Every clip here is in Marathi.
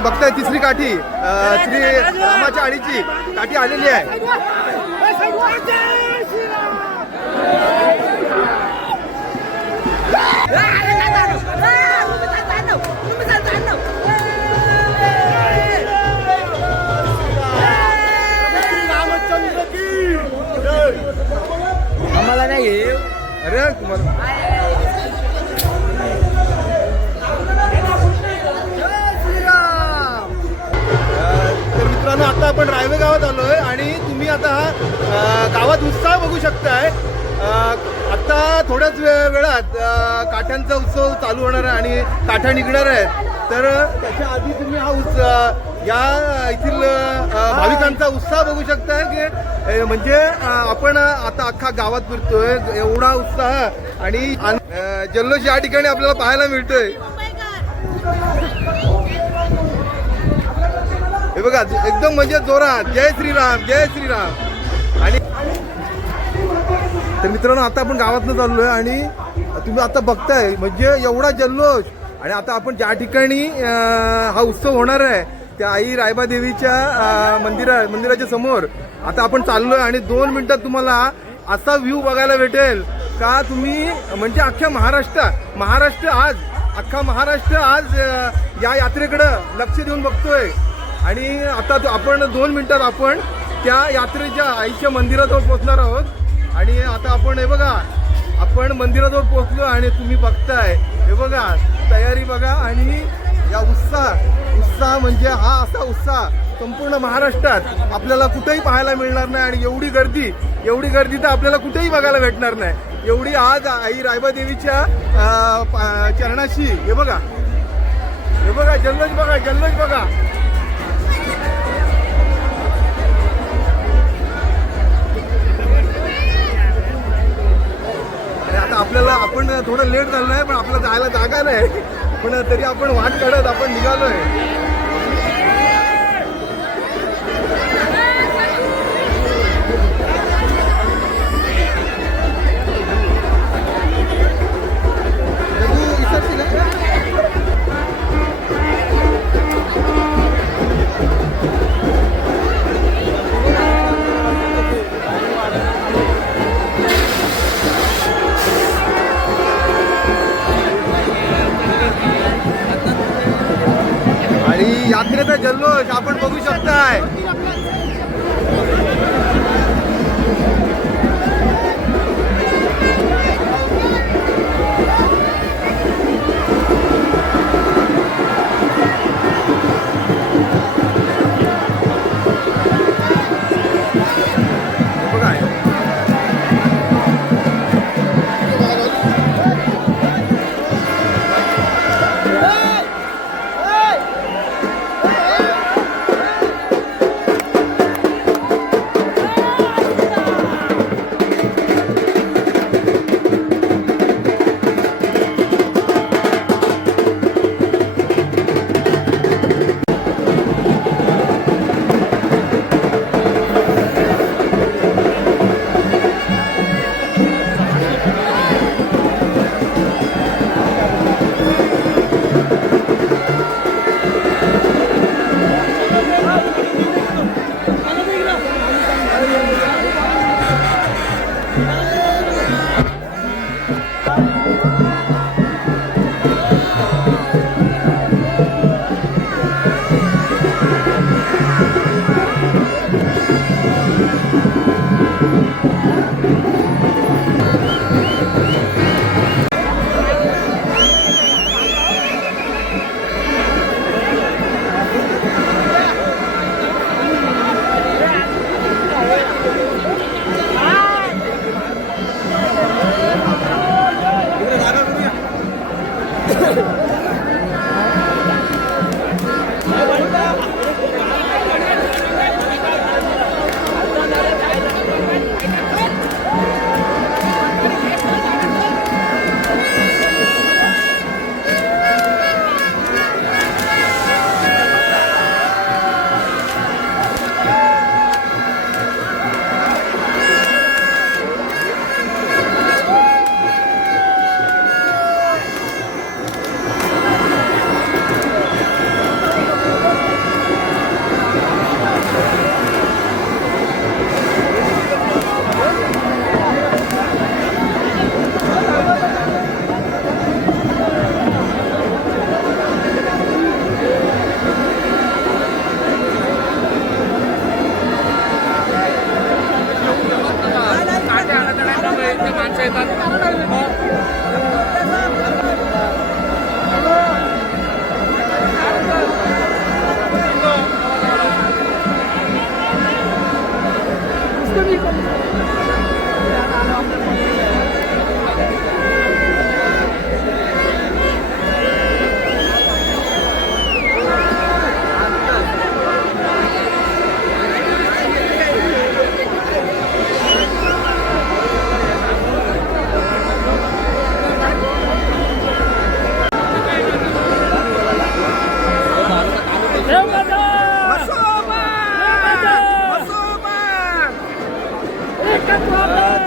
बघताय तिसरी काठी श्री रामाच्या आडीची काठी आलेली आहे. आम्हाला नाही अरे तुम्हाला तर मित्रांनो आता आपण रायवे गावात आलोय आणि तुम्ही आता गावात उत्साह बघू शकताय. आता थोड्याच वेळात काठ्यांचा उत्सव चालू होणार आहे आणि काठ्या निघणार आहेत. तर त्याच्या आधी तुम्ही हा या येथील भाविकांचा उत्साह बघू शकताय की म्हणजे आपण आता अख्खा गावात फिरतोय. एवढा उत्साह आणि जल्लोष या ठिकाणी आपल्याला पाहायला मिळतोय. हे बघा एकदम म्हणजे जोरात जय श्रीराम जय श्रीराम. आणि तर मित्रांनो आता आपण गावातनं चाललोय आणि तुम्ही आता बघताय म्हणजे एवढा जल्लोष. आणि आता आपण ज्या ठिकाणी हा उत्सव होणार आहे त्या आई रायबा देवीच्या मंदिराच्या समोर आता आपण चाललोय आणि 2 मिनिटात तुम्हाला असा व्ह्यू बघायला भेटेल का तुम्ही म्हणजे अख्ख्या महाराष्ट्र आज अख्खा महाराष्ट्र आज या यात्रेकडं लक्ष देऊन बघतोय. आणि आता आपण 2 मिनिटात आपण त्या यात्रेच्या आईच्या मंदिराजवळ पोहोचणार आहोत. आणि आता आपण हे बघा आपण मंदिराजवळ पोहोचलो आणि तुम्ही बघताय हे बघा तयारी बघा. आणि या उत्साह म्हणजे हा असा उत्साह संपूर्ण महाराष्ट्रात आपल्याला कुठेही पाहायला मिळणार नाही. आणि एवढी गर्दी तर आपल्याला कुठेही बघायला भेटणार नाही. एवढी आज आई रायबा देवीच्या चरणाशी हे बघा जल्लोष बघा. आता आपल्याला आपण थोडं लेट झालं आहे पण आपल्याला जायला जागा नाही पण तरी आपण वाट काढत आपण निघालोय. यात्रेचा जल्लोष आपण बघू शकताय.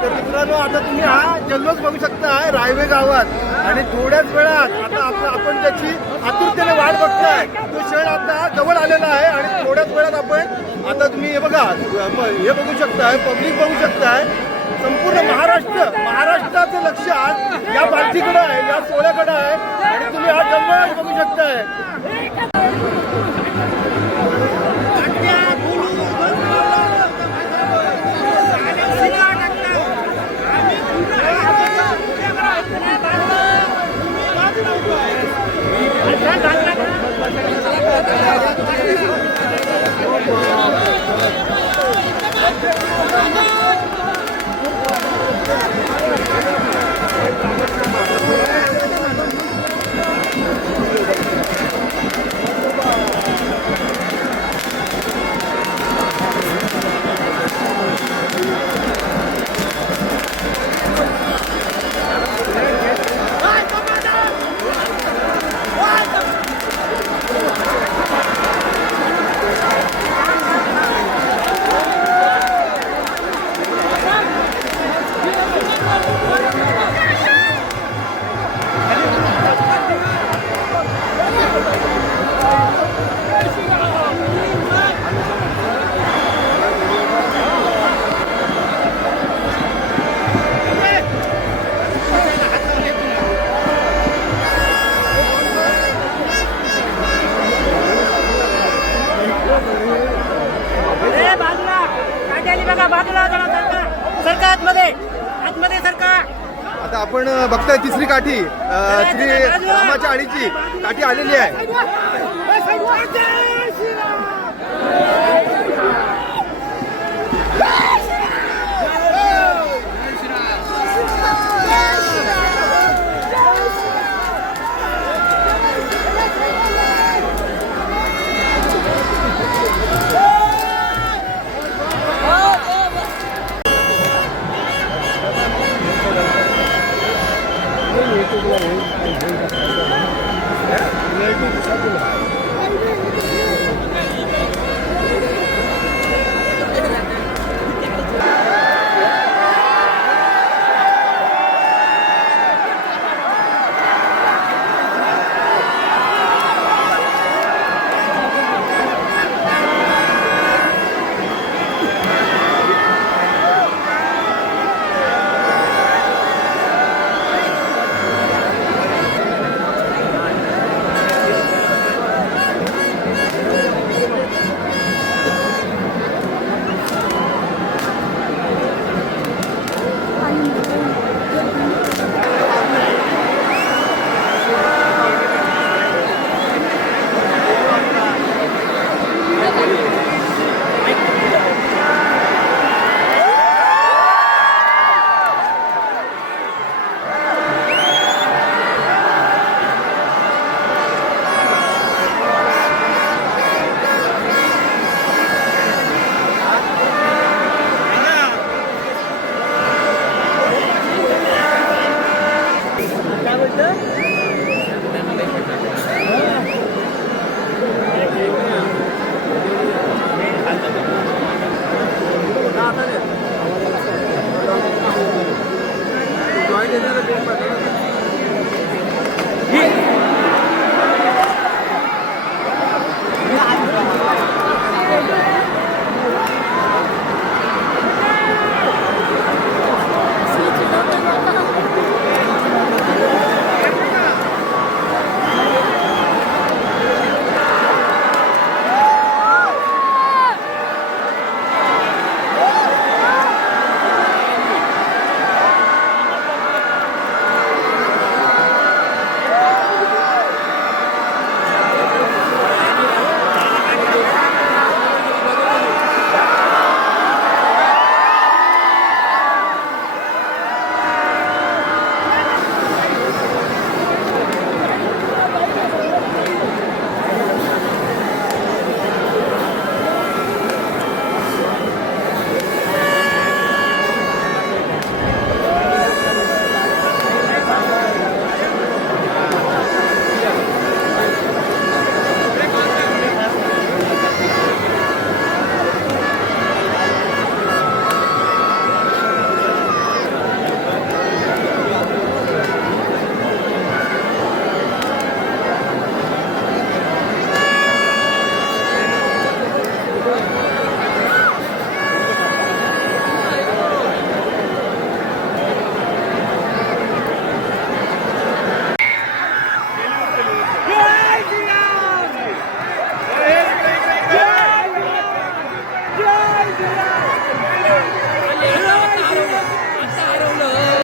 तर मित्रांनो आता तुम्ही हा जल्लोष बघू शकता रायवे गावात आणि थोड्याच वेळात आता आपण त्याची आतुरतेने वाट बघताय. तो क्षण आता जवळ आलेला आहे आणि थोड्याच वेळात आपण आता तुम्ही हे बघा हे बघू शकताय, पब्लिक बघू शकताय. संपूर्ण महाराष्ट्राचं लक्ष आज या पार्टीकडे आहे, या सोहळ्याकडे आहे आणि तुम्ही हा जल्लोष बघू शकताय. आता आपण बघताय तिसरी काठी श्री रामाच्या आळीची काठी आलेली आहे.